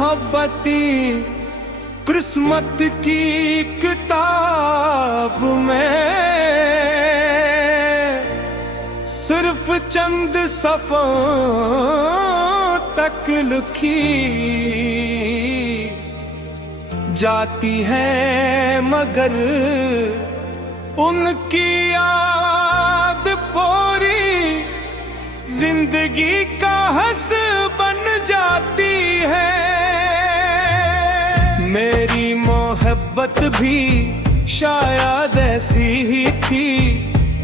मोहब्बती किस्मत की किताब में सिर्फ चंद सफ़ों तक लिखी जाती है, मगर उनकी याद पूरी जिंदगी का हंस बन जाती है। मेरी मोहब्बत भी शायद ऐसी ही थी,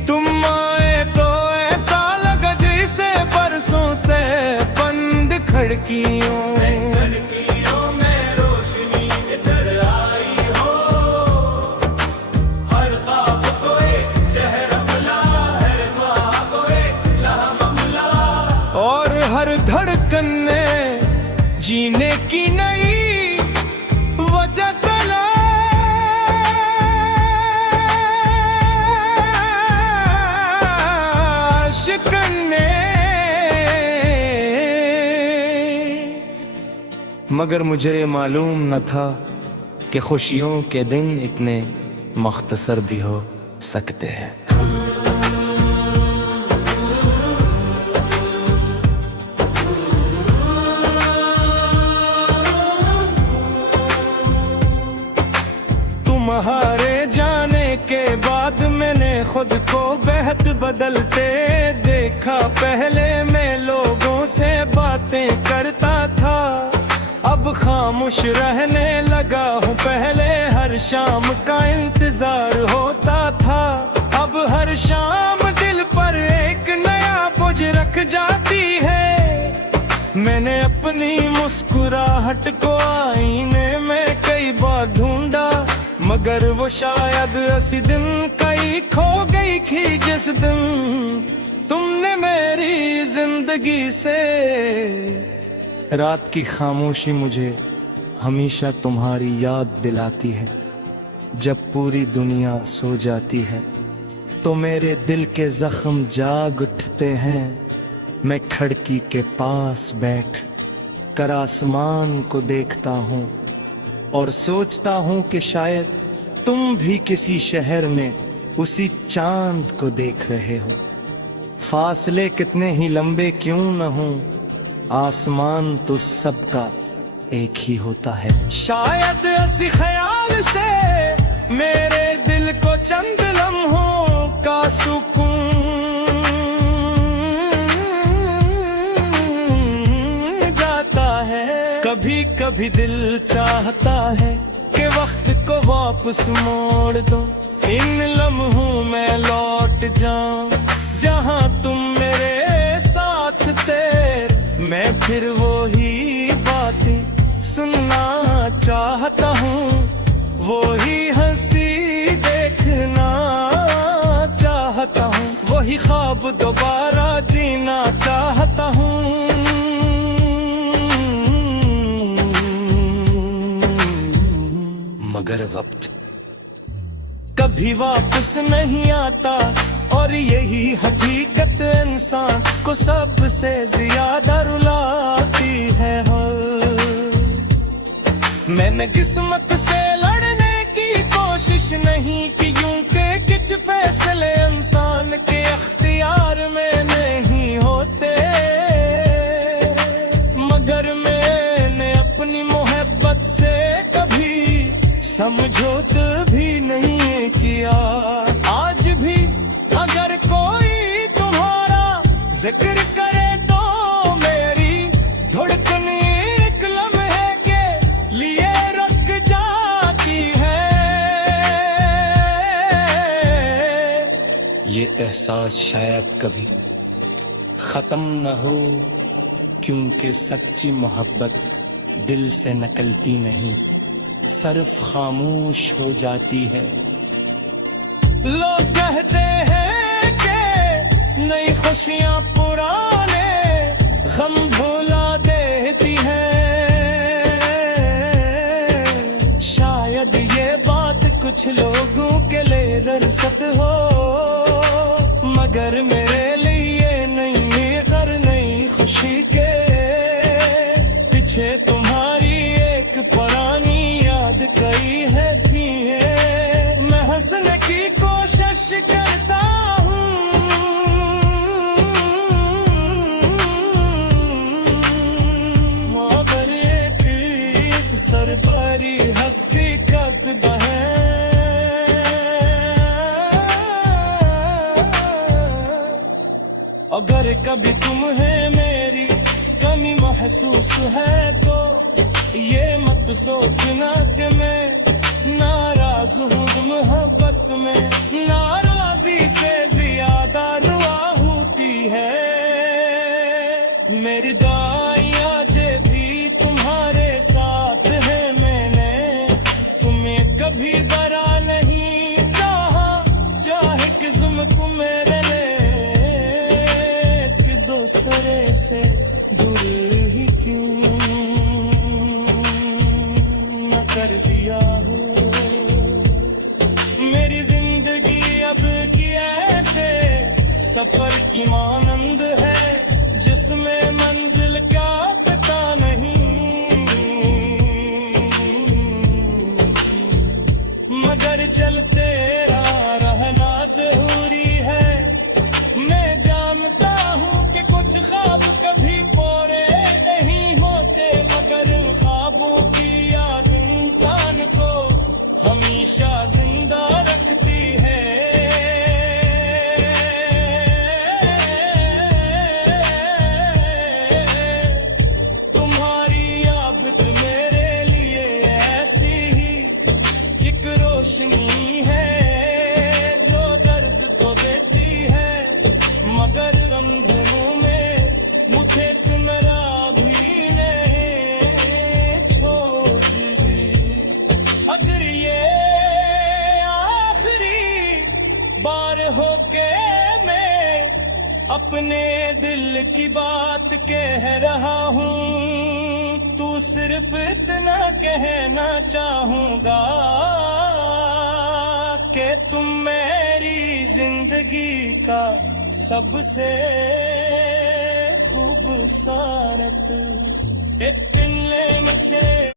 तुम आए तो ऐसा लगा जैसे बरसों से बंद खिड़कियों में रोशनी इधर आई हो। हर ख्वाब को एक चेहरा मिला, हर ख्वाब को एक लम्हा मिला, और हर धड़कन ने जीने की नई वजह तलाश करने। मगर मुझे मालूम न था कि खुशियों के दिन इतने मुख्तसर भी हो सकते हैं। तुम्हारे जाने के बाद मैंने खुद को बेहद बदलते देखा। पहले मैं लोगों से बातें करता था, अब खामोश रहने लगा हूँ। पहले हर शाम का इंतजार होता था, अब हर शाम दिल पर एक नया बोझ रख जाती है। मैंने अपनी मुस्कुराहट को आईने में कई बार ढूंढा, मगर वो शायद उसी दिन कहीं खो गई थी जिस दिन तुमने मेरी जिंदगी से। रात की खामोशी मुझे हमेशा तुम्हारी याद दिलाती है। जब पूरी दुनिया सो जाती है तो मेरे दिल के जख्म जाग उठते हैं। मैं खिड़की के पास बैठ कर आसमान को देखता हूँ और सोचता हूँ कि शायद तुम भी किसी शहर में उसी चांद को देख रहे हो। फासले कितने ही लंबे क्यों न हों, आसमान तो सबका एक ही होता है। शायद इसी ख्याल से मेरे दिल को चंद लम्हों का सुकून जाता है। कभी कभी दिल चाहता है कि वक्त को वापस मोड़ दो, इन लम्हों में लौट जाऊं जहां तुम मेरे साथ थे। मैं फिर वो ही बातें सुनना चाहता हूँ, वो ही हंसी देखना चाहता हूँ, वही ख्वाब दोबारा जीना चाहता हूँ। मगर वक्त कभी वापस नहीं आता, और यही हकीकत इंसान को सबसे ज्यादा रुलाती है। मैंने किस्मत से लड़ने की कोशिश नहीं की, यूं के कुछ फैसले इंसान के अख्तियार में नहीं होते। मगर मैंने अपनी मोहब्बत से कभी समझौता भी नहीं किया। आज भी अगर कोई तुम्हारा जिक्र करे तो मेरी धड़कन एक लम्हे के लिए रुक जाती है। ये एहसास शायद कभी खत्म न हो, क्योंकि सच्ची मोहब्बत दिल से निकलती नहीं, सिर्फ खामोश हो जाती है। लोग कहते हैं कि नई खुशियां पुराने गम भुला देती हैं। शायद ये बात कुछ लोगों के लिए दरसत हो, मगर मेरे लिए नहीं। कर नई खुशी के पीछे तुम्हारी एक पुरानी याद कई है थी, मैं हंसने की कोशिश करता हूँ, मगर एक सरकारी हकीकत है। अगर कभी तुम्हें मेरी कमी महसूस है तो ये मत सोचना कि मैं नाराज हूँ मोहब्बत में, नाराजी से ज्यादा रुआ होती है मेरी दुआएं आज भी तुम्हारे साथ है। मैंने तुम्हें कभी डरा नहीं चाहा, चाहे किस्म को मेरे दूसरे से दूर ही क्यों न कर दिया हो। मेरी जिंदगी अब की ऐसे सफर की मानंद है जिसमें मंजिल का पता नहीं, मगर चलते रहना जरूरी है। मैं जानता हूँ कुछ ख्वाब कभी पूरे नहीं होते, मगर ख्वाबों की याद इंसान को हमेशा जिंदा रखती है। तुम्हारी याद मेरे लिए ऐसी ही एक रोशनी है जो दर्द तो देती है, मगर अंधेरों मुझे तुम्हारा भी नहीं छोड़ती। अगर ये आखिरी बार हो के मैं अपने दिल की बात कह रहा हूँ, तू सिर्फ इतना कहना चाहूँगा कि तुम मेरी जिंदगी का सबसे खूबसूरत इतने मुझे